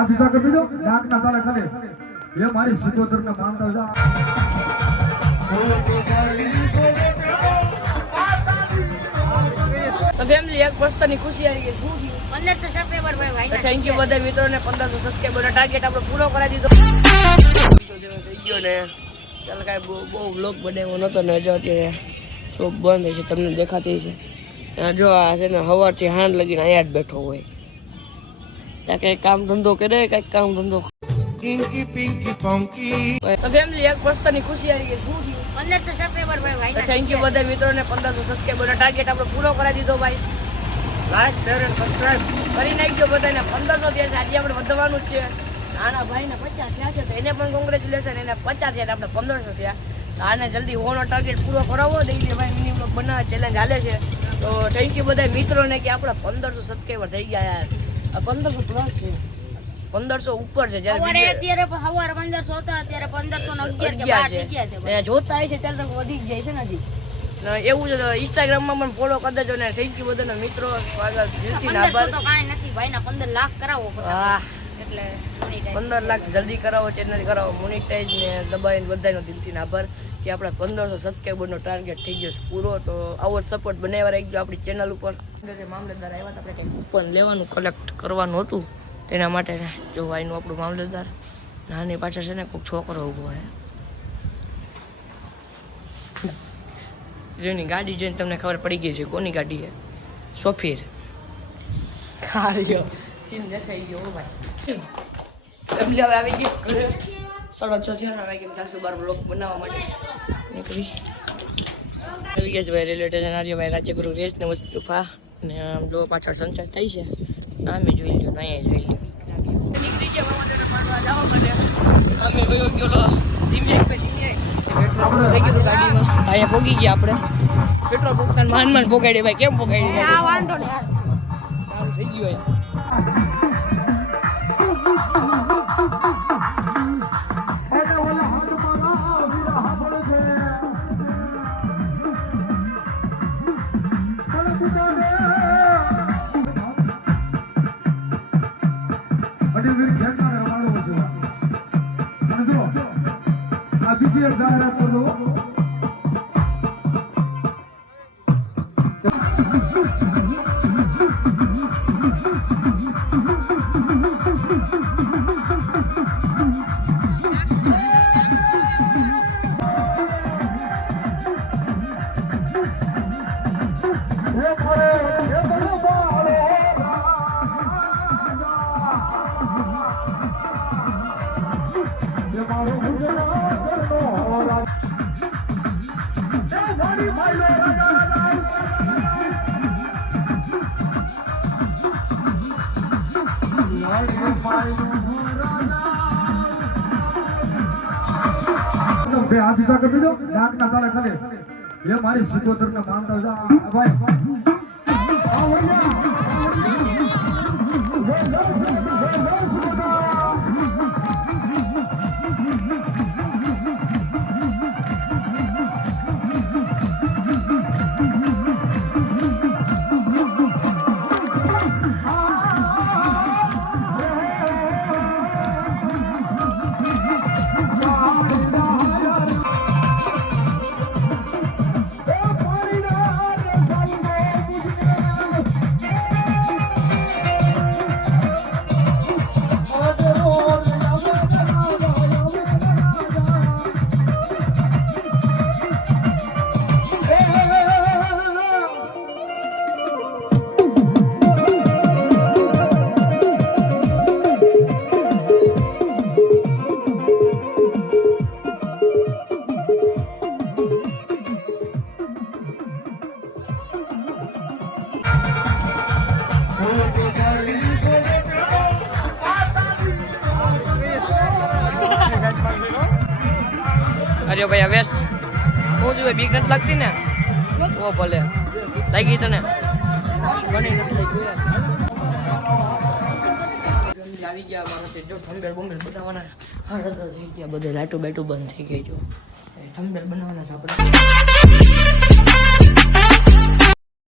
અભિષેક કરી દીધો. ડાક ના તારે ખાલી એ મારી સિકોતર ને માનતા તો ફેમિલી એક વર્ષની ખુશી આવી ગઈ. શું પંદરસો સબસ્ક્રાઈબર ભાઈ ભાઈ થેન્ક યુ બધા મિત્રોને પંદરસો સબસ્ક્રાઈબરનો ટાર્ગેટ આપણો પૂરો કરાવી દીધો. થઈ ગયો ને. ચાલ કાંઈ બહુ બહુ બ્લોગ બનાવ્યો નહોતો ને જો અત્યારે શોપ બંધ છે તમને દેખાતી છે જો આ છે ને સવારથી હાંડ લગીને અહીંયા જ બેઠો હોય. ત્યાં કંઈક કામ ધંધો કરે કંઈક કામ ધંધો Inky Pinky Funky. તો ફેમિલી એક વસ્તુની ખુશી આવી ગઈ શું થયું? પંદરસો સબસ્ક્રાઈબર ભાઈ ભાઈ થેન્ક યુ બધા મિત્રોને પંદરસો સબસ્ક્રાઈબરનો ટાર્ગેટ આપણો પૂરો કરાવી દીધો ભાઈ. લાઈક શેર અને સબસ્ક્રાઇબ કરી નાખજો બધાને પંદરસો થયા છે આજે આપણે વધવાનું જ છે. નાના ભાઈને પચાસ થયા છે તો એને પણ કોંગ્રેચ્યુલેશન એને પચાસ થયા આપણે પંદરસો થયા. તો આને જલ્દી હોનો ટાર્ગેટ પૂરો કરાવો દઈએ ભાઈ મિની બ્લોગ બનાવવા ચેલેન્જ હાલે છે. તો થેન્ક યુ બધા મિત્રોને કે આપણે પંદરસો સબસ્ક્રાઈબર થઈ ગયા યાર. પંદરસો પ્લસ છે. પંદરસો ઉપર છે જ્યારે સવારે અત્યારે સવારે પંદરસો હતા અત્યારે પંદરસો ને અગિયાર છે. જોતા હોય છે ત્યારે તો વધી જાય છે ને હજી. એવું છે ઇન્સ્ટાગ્રામમાં પણ ફોલો કરી દેજો ને. થેન્ક યુ બધાના મિત્રો. સ્વાગત દિલથી આભાર. તો કાંઈ નથી ભાઈના પંદર લાખ કરાવો એટલે. પંદર લાખ જલ્દી કરાવો ચેનલ કરાવો મોનિટાઈઝ ને દબાઈને બધાનો દિલથી આભાર. કે આપણે પંદરસો સબસ્ક્રાઈબરનો ટાર્ગેટ થઈ ગયો છે પૂરો તો આવો જ સપોર્ટ બનાવ્યા રાખજો આપણી ચેનલ ઉપર જે મામલેદાર આવ્યા હતા આપણે કંઈક કૂપન લેવાનું કલેક્ટ કરવાનું હતું તેના માટે જો ભાઈનું આપણું મામલેદાર નાની પાછળ છે ને કોઈક છોકરો ઊભો છે જેની ગાડી જોઈને તમને ખબર પડી ગઈ છે કોની ગાડી છે સોફી છે કાર્યો સીન દેખાઈ ગયો ભાઈ એમ આવી ઘરે સાડા છ થયા ને વાગે જાસુ બાર બ્લોક બનાવવા માટે. નીકળી આવી ગયા છે ભાઈ રેલવે સ્ટેશન. આજે ભાઈ રાજ્યગુરુ રેસ ને વસ્તુ ફા ને આમ જો પાછળ સંચાર થઈ છે. આમે જોઈ લ્યો નહીં જોઈ લ્યો. નીકળી ગયા મામાને અમે ગયો ગયો ધીમે ધીમે પેટ્રોલ થઈ ગયું ગાડીમાં. અહીંયા પોગી ગયા આપણે. પેટ્રોલ પોગતા માન માન પોગાડી ભાઈ કેમ પોગાડી આ વાંધો નહીં. થઈ ગયું આ બીજી એક જાહેરાત મારી સિકોતર ને માનતા ભાઈ અરે ભાઈ હવે હું છું બીક નથી લાગતી ને? ઓ ભલે. લાગી તને? આવી ગયા મારા જો થંબેલ હા થઈ ગયા બધે. લાઈટો બેટો બંધ થઈ ગઈ જો. થંબેલ બનાવવાના છે આપણે.